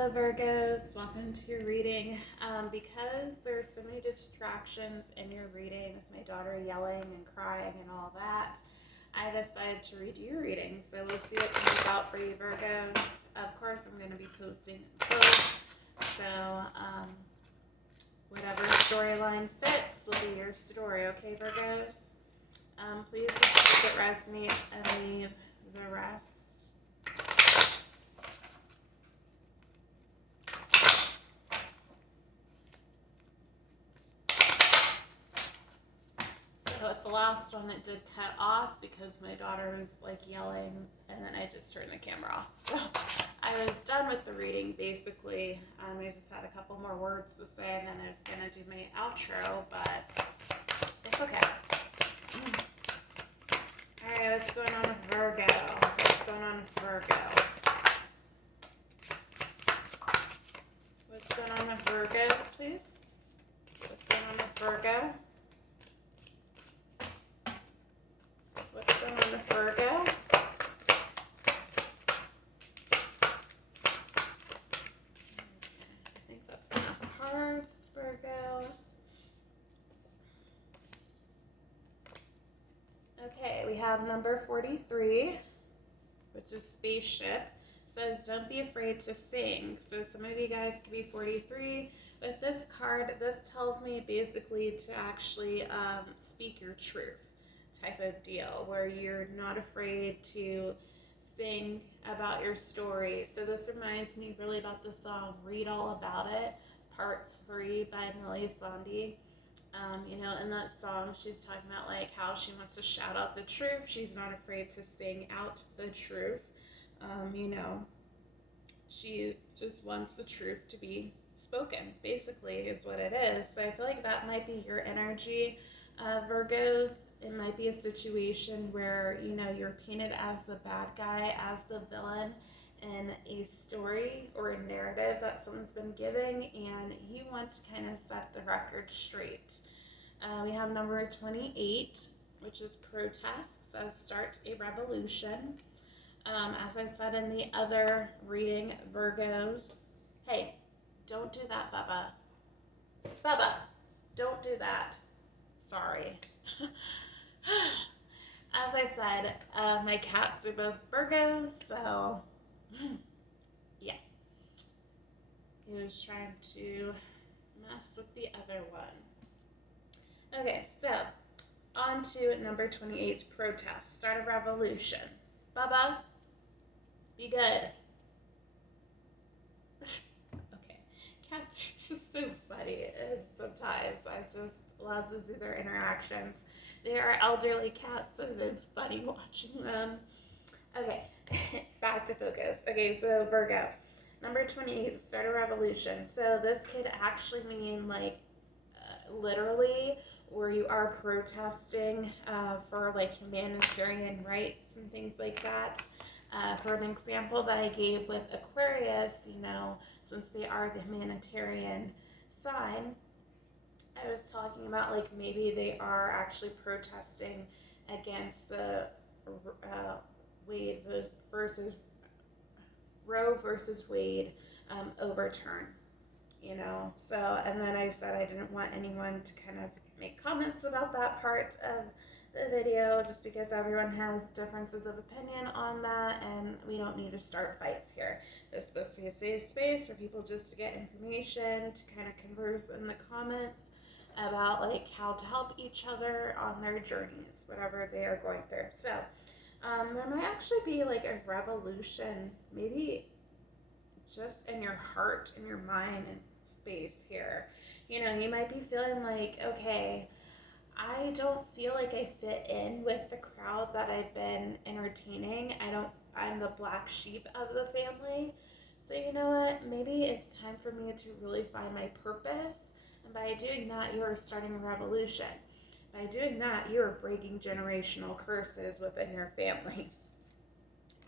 Hello Virgos, welcome to your reading. Because there's so many distractions in your reading with my daughter yelling and crying and all that, I decided to read your reading. So we'll see what comes out for you Virgos. Of course I'm going to be posting both, so whatever storyline fits will be your story, okay Virgos? Please just take it resonates and leave the rest. So at the last one it did cut off because my daughter was like yelling and then I just turned the camera off. So I was done with the reading basically. I just had a couple more words to say and then I was going to do my outro, but it's okay. Alright, what's going on with Virgo? What's going on with Virgo? What's going on with Virgos, please? What's going on with Virgo? What's going on with Virgo? I think that's enough cards, Virgo. Okay, we have number 43, which is spaceship. Says, don't be afraid to sing. So some of you guys could be 43. With this card, this tells me basically to actually speak your truth type of deal, where you're not afraid to sing about your story. So this reminds me really about the song Read All About It, Part 3 by Millie Sondy. In that song, she's talking about like how she wants to shout out the truth. She's not afraid to sing out the truth. She just wants the truth to be spoken, basically, is what it is. So I feel like that might be your energy, Virgos. It might be a situation where, you're painted as the bad guy, as the villain in a story or a narrative that someone's been giving, and you want to kind of set the record straight. We have number 28, which is protest, says start a revolution. As I said in the other reading, Virgos, hey, don't do that, Bubba. Bubba, don't do that. Sorry. As I said, my cats are both Virgos, so yeah. He was trying to mess with the other one. Okay, so on to number 28, protest, start a revolution. Bubba, be good. Okay, cats are just so funny. Sometimes I just love to see their interactions. They are elderly cats, so it is funny watching them. Okay, back to focus. Okay, so Virgo, number 28, start a revolution. So this could actually mean like literally where you are protesting for like humanitarian rights and things like that. For an example that I gave with Aquarius, since they are the humanitarian sign, I was talking about like maybe they are actually protesting against the Roe versus Wade overturn. So, and then I said I didn't want anyone to kind of make comments about that part of the video just because everyone has differences of opinion on that and we don't need to start fights here. It's supposed to be a safe space for people just to get information, to kind of converse in the comments about like how to help each other on their journeys, whatever they are going through. So there might actually be like a revolution, maybe just in your heart, in your mind and space here. You might be feeling like, okay, I don't feel like I fit in with the crowd that I've been entertaining. I'm the black sheep of the family. So you know what? Maybe it's time for me to really find my purpose. And by doing that, you are starting a revolution. By doing that, you are breaking generational curses within your family.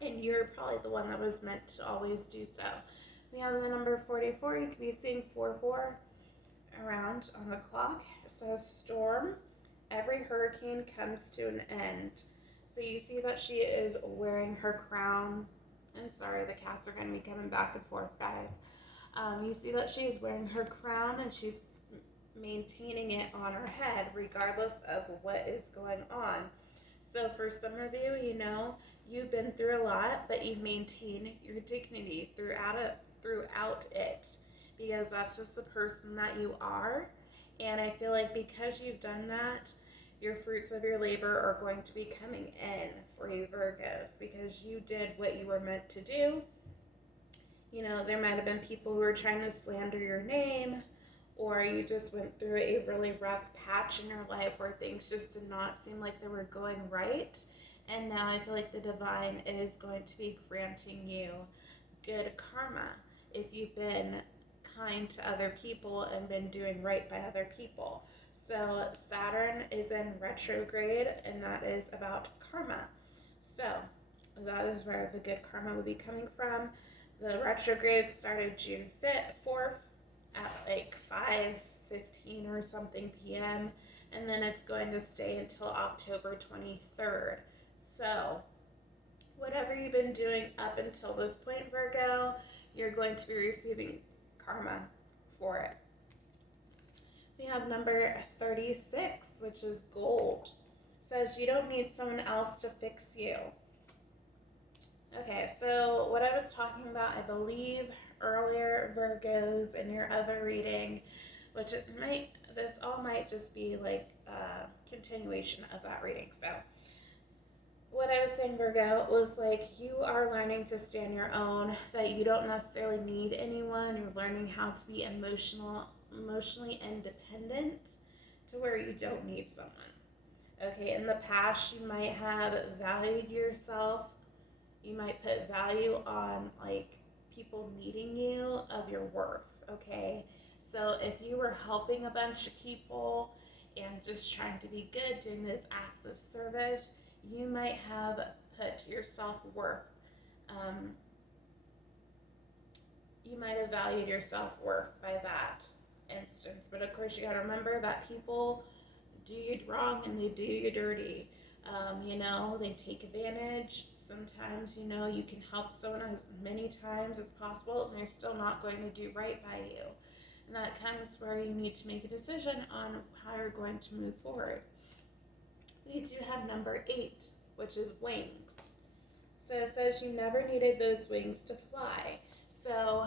And you're probably the one that was meant to always do so. We have the number 44. You could be seeing 44 around on the clock. It says storm. Every hurricane comes to an end. So you see that she is wearing her crown. And sorry, the cats are going to be coming back and forth, guys. You see that she's wearing her crown and she's maintaining it on her head regardless of what is going on. So for some of you, you know, you've been through a lot, but you maintain your dignity throughout it because that's just the person that you are. And I feel like because you've done that, your fruits of your labor are going to be coming in for you Virgos because you did what you were meant to do. You know, there might have been people who were trying to slander your name, or you just went through a really rough patch in your life where things just did not seem like they were going right. And now I feel like the divine is going to be granting you good karma if you've been kind to other people and been doing right by other people. So Saturn is in retrograde, and that is about karma. So that is where the good karma will be coming from. The retrograde started June 4th at like 5:15 or something p.m. and then it's going to stay until October 23rd. So whatever you've been doing up until this point, Virgo, you're going to be receiving karma for it. We have number 36, which is gold. It says you don't need someone else to fix you. Okay, so what I was talking about, I believe earlier, Virgos, in your other reading, which this all might just be like a continuation of that reading. So what I was saying, Virgo, was like you are learning to stand your own, that you don't necessarily need anyone. You're learning how to be emotionally independent to where you don't need someone. Okay, in the past, you might have valued yourself. You might put value on like people needing you of your worth, okay? So if you were helping a bunch of people and just trying to be good, doing those acts of service, you might have put your self-worth, you might have valued your self-worth by that instance. But of course you gotta remember that people do you wrong and they do you dirty. You know, they take advantage. Sometimes, you know, you can help someone as many times as possible and they're still not going to do right by you. And that comes where you need to make a decision on how you're going to move forward. We do have number 8, which is wings. So it says you never needed those wings to fly. So,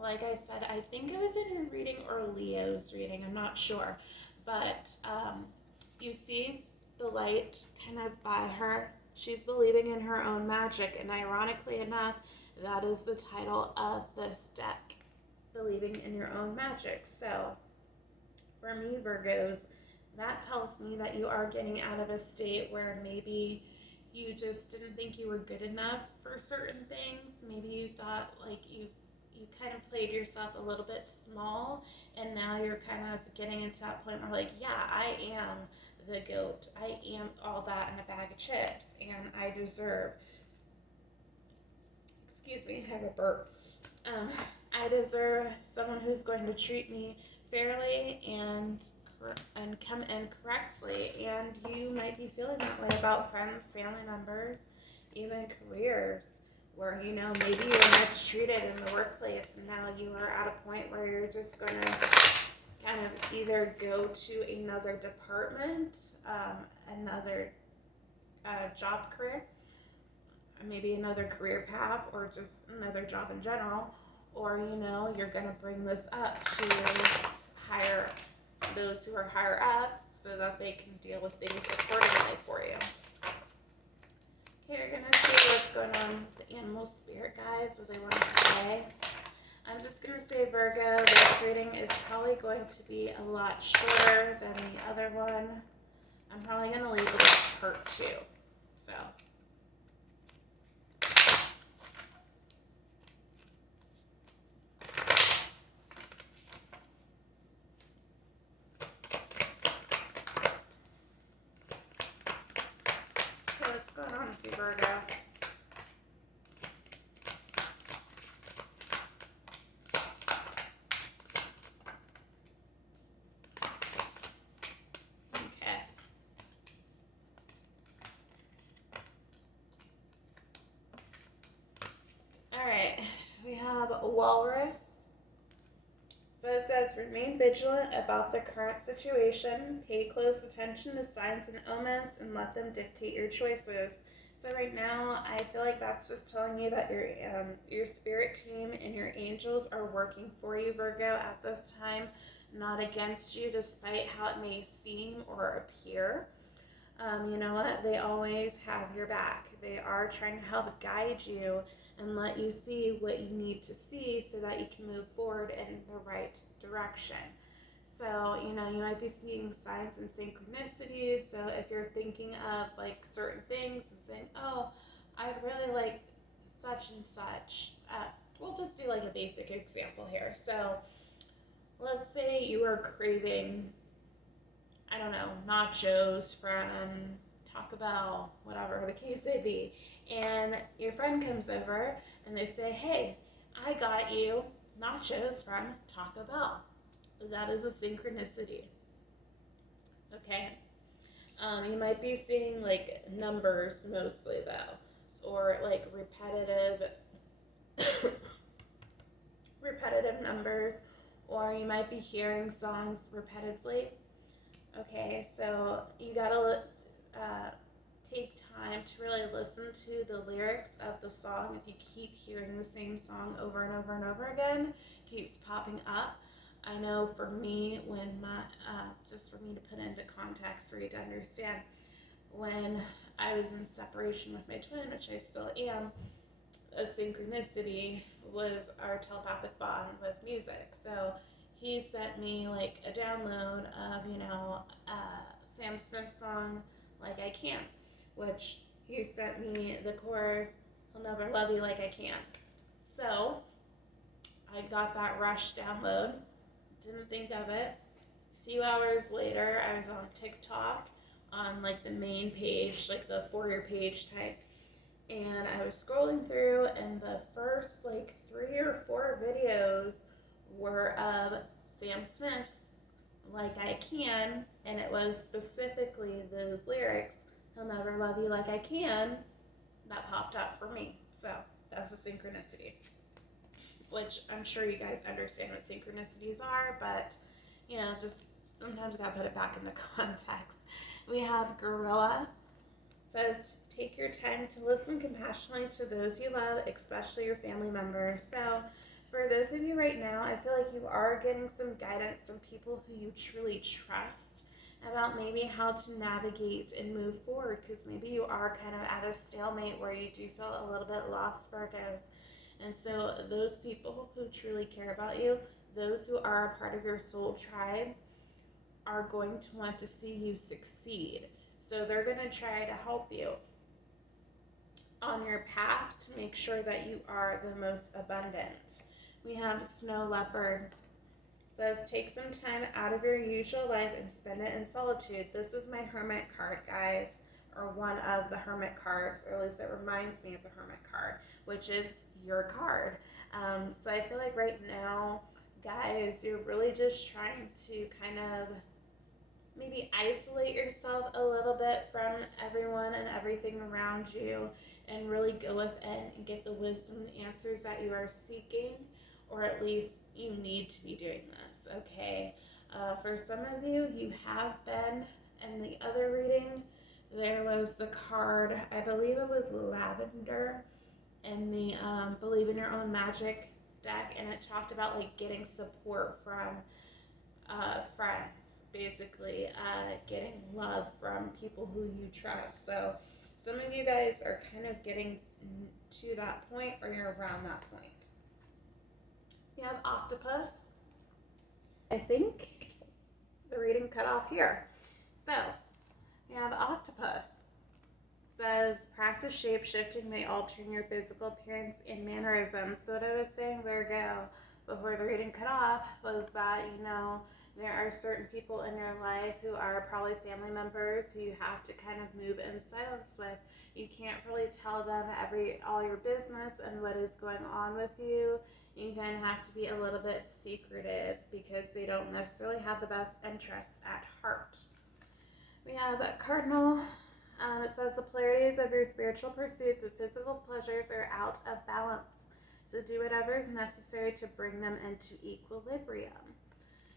like I said, I think it was in your reading or Leo's reading, I'm not sure. But you see the light kind of by her. She's believing in her own magic, and ironically enough, that is the title of this deck, Believing in Your Own Magic. So, for me, Virgos, that tells me that you are getting out of a state where maybe you just didn't think you were good enough for certain things. Maybe you thought like you kind of played yourself a little bit small, and now you're kind of getting into that point where like, yeah, I am the goat. I am all that in a bag of chips, and I deserve, excuse me, I have a burp. I deserve someone who's going to treat me fairly and come in correctly. And you might be feeling that way about friends, family members, even careers, where, you know, maybe you were mistreated in the workplace and now you are at a point where you're just going to kind of either go to another department, another job career, or maybe another career path, or just another job in general, or, you know, you're going to bring this up to hire those who are higher up so that they can deal with things accordingly for you. Okay, you're going to see what's going on with the animal spirit guides, what they want to say. I'm just going to say, Virgo, this reading is probably going to be a lot shorter than the other one. I'm probably going to label this part 2. So, what's going on with you, Virgo? Walrus. So it says, remain vigilant about the current situation, pay close attention to signs and omens, and let them dictate your choices. So right now, I feel like that's just telling you that your spirit team and your angels are working for you, Virgo, at this time, not against you, despite how it may seem or appear. You know what? They always have your back. They are trying to help guide you and let you see what you need to see so that you can move forward in the right direction. So, you know, you might be seeing signs and synchronicities. So if you're thinking of like certain things and saying, oh, I'd really like such and such. We'll just do like a basic example here. So let's say you are craving, I don't know, nachos from Taco Bell, whatever the case may be. And your friend comes over and they say, hey, I got you nachos from Taco Bell. That is a synchronicity. Okay? You might be seeing like numbers mostly though, or like repetitive numbers, or you might be hearing songs repetitively. Okay, so you gotta take time to really listen to the lyrics of the song. If you keep hearing the same song over and over and over again, keeps popping up. I know for me, when just for me to put into context for you to understand, when I was in separation with my twin, which I still am, a synchronicity was our telepathic bond with music. So he sent me like a download of, you know, Sam Smith's song, Like I Can, which he sent me the chorus, He'll Never Love You Like I Can. So I got that rush download, didn't think of it. A few hours later, I was on TikTok on like the main page, like the For Your Page type, and I was scrolling through, and the first like 3 or 4 videos were of Sam Smith's Like I Can, and it was specifically those lyrics, He'll never love you like I can, that popped up for me. So that's a synchronicity, which I'm sure you guys understand what synchronicities are, but you know, just sometimes you gotta put it back into context. We have Gorilla. Says, take your time to listen compassionately to those you love, especially your family members. So for those of you right now, I feel like you are getting some guidance from people who you truly trust about maybe how to navigate and move forward, because maybe you are kind of at a stalemate where you do feel a little bit lost, Virgos. And so those people who truly care about you, those who are a part of your soul tribe, are going to want to see you succeed. So they're going to try to help you on your path to make sure that you are the most abundant. We have Snow Leopard. It says, take some time out of your usual life and spend it in solitude. This is my Hermit card, guys, or one of the Hermit cards, or at least it reminds me of the Hermit card, which is your card. So I feel like right now, guys, you're really just trying to kind of maybe isolate yourself a little bit from everyone and everything around you, and really go within and get the wisdom and answers that you are seeking, or at least you need to be doing this, okay? For some of you, you have been. In the other reading, there was the card, I believe it was Lavender, in the Believe in Your Own Magic deck, and it talked about like getting support from friends, basically, getting love from people who you trust. So some of you guys are kind of getting to that point, or you're around that point. You have Octopus. I think the reading cut off here. So you have Octopus. It says, practice shape-shifting may alter your physical appearance and mannerisms. So what I was saying, Virgo, before the reading cut off, was that, you know, there are certain people in your life who are probably family members who you have to kind of move in silence with. You can't really tell them all your business and what is going on with you. You kind of have to be a little bit secretive because they don't necessarily have the best interests at heart. We have Cardinal. It says the polarities of your spiritual pursuits and physical pleasures are out of balance. So do whatever is necessary to bring them into equilibrium.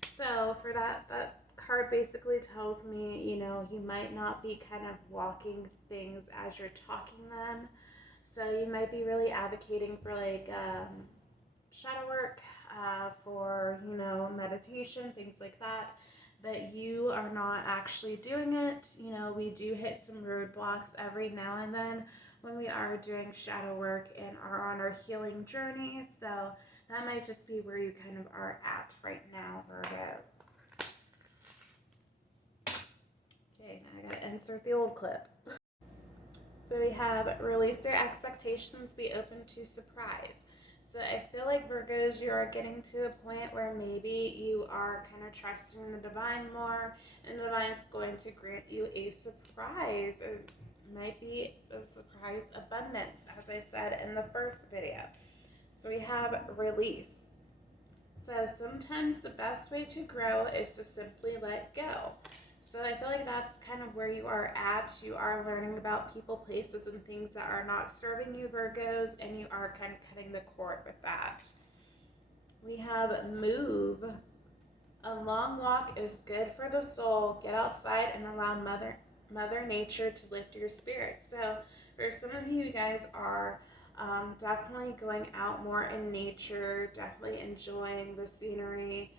So for that card basically tells me, you know, you might not be kind of walking things as you're talking them. So you might be really advocating for like shadow work, for, you know, meditation, things like that. But you are not actually doing it. You know, we do hit some roadblocks every now and then when we are doing shadow work and are on our healing journey. So that might just be where you kind of are at right now, Virgos. Okay, now I gotta insert the old clip. So we have release your expectations, be open to surprise. So I feel like Virgos, you are getting to a point where maybe you are kind of trusting the divine more, and the divine is going to grant you a surprise. It might be a surprise abundance, as I said in the first video. So we have release. So sometimes the best way to grow is to simply let go. So I feel like that's kind of where you are at. You are learning about people, places, and things that are not serving you, Virgos, and you are kind of cutting the cord with that. We have move. A long walk is good for the soul. Get outside and allow Mother Nature to lift your spirits. So for some of you guys are definitely going out more in nature, definitely enjoying the scenery.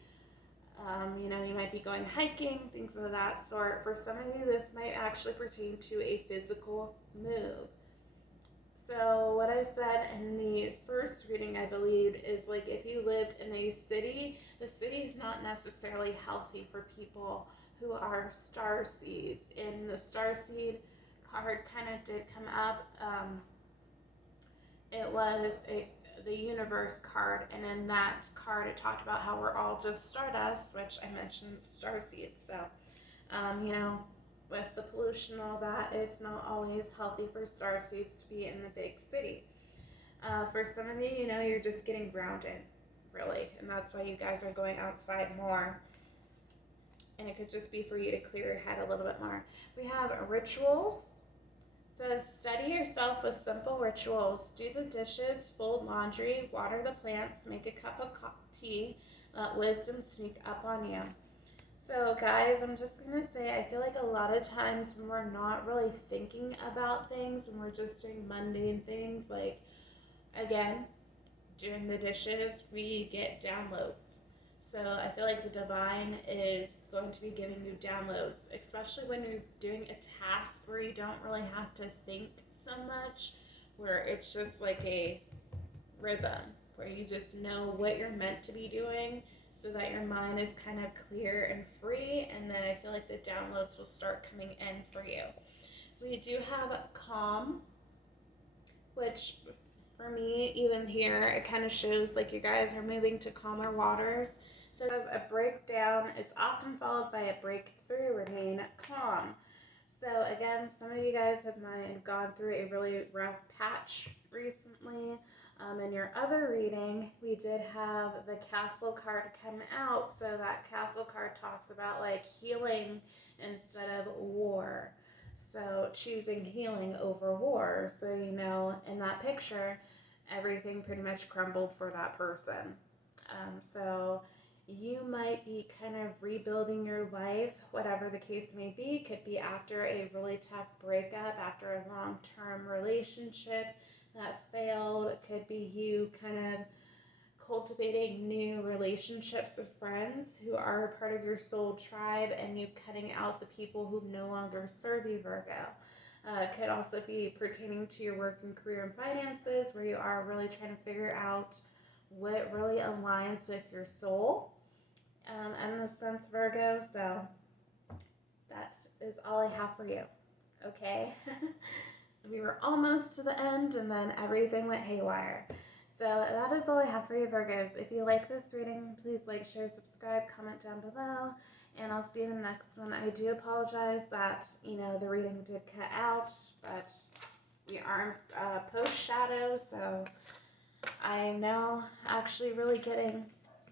You know, you might be going hiking, things of that sort. For some of you, this might actually pertain to a physical move. So what I said in the first reading, I believe, is like if you lived in a city, the city is not necessarily healthy for people who are star seeds. And the starseed card kind of did come up. It was the universe card, and in that card it talked about how we're all just stardust, which I mentioned starseeds. So, you know, with the pollution and all that, it's not always healthy for starseeds to be in the big city. For some of you, you know, you're just getting grounded, really, and that's why you guys are going outside more. And it could just be for you to clear your head a little bit more. We have rituals. Says, study yourself with simple rituals. Do the dishes, fold laundry, water the plants, make a cup of tea. Let wisdom sneak up on you. So guys, I'm just going to say, I feel like a lot of times when we're not really thinking about things, when we're just doing mundane things, like, again, doing the dishes, we get downloads. So I feel like the divine is going to be giving you downloads, especially when you're doing a task where you don't really have to think so much, where it's just like a rhythm, where you just know what you're meant to be doing so that your mind is kind of clear and free, and then I feel like the downloads will start coming in for you. We do have calm, which for me, even here, it kind of shows like you guys are moving to calmer waters. So as a breakdown, it's often followed by a breakthrough. Remain calm. So again, some of you guys might have gone through a really rough patch recently. In your other reading, we did have the Castle card come out. So that Castle card talks about like healing instead of war. So choosing healing over war. So, you know, in that picture, everything pretty much crumbled for that person. So you might be kind of rebuilding your life, whatever the case may be. Could be after a really tough breakup, after a long-term relationship that failed. It could be you kind of cultivating new relationships with friends who are part of your soul tribe, and you cutting out the people who no longer serve you, Virgo. It could also be pertaining to your work and career and finances, where you are really trying to figure out what really aligns with your soul. In the sense, Virgo, so that is all I have for you, okay? We were almost to the end, and then everything went haywire. So that is all I have for you, Virgos. If you like this reading, please like, share, subscribe, comment down below, and I'll see you in the next one. I do apologize that, you know, the reading did cut out, but we are post-shadow, so I am now actually really getting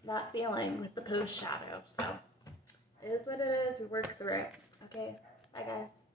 that feeling with the post-shadow. So it is what it is. We work through it. Okay, bye guys.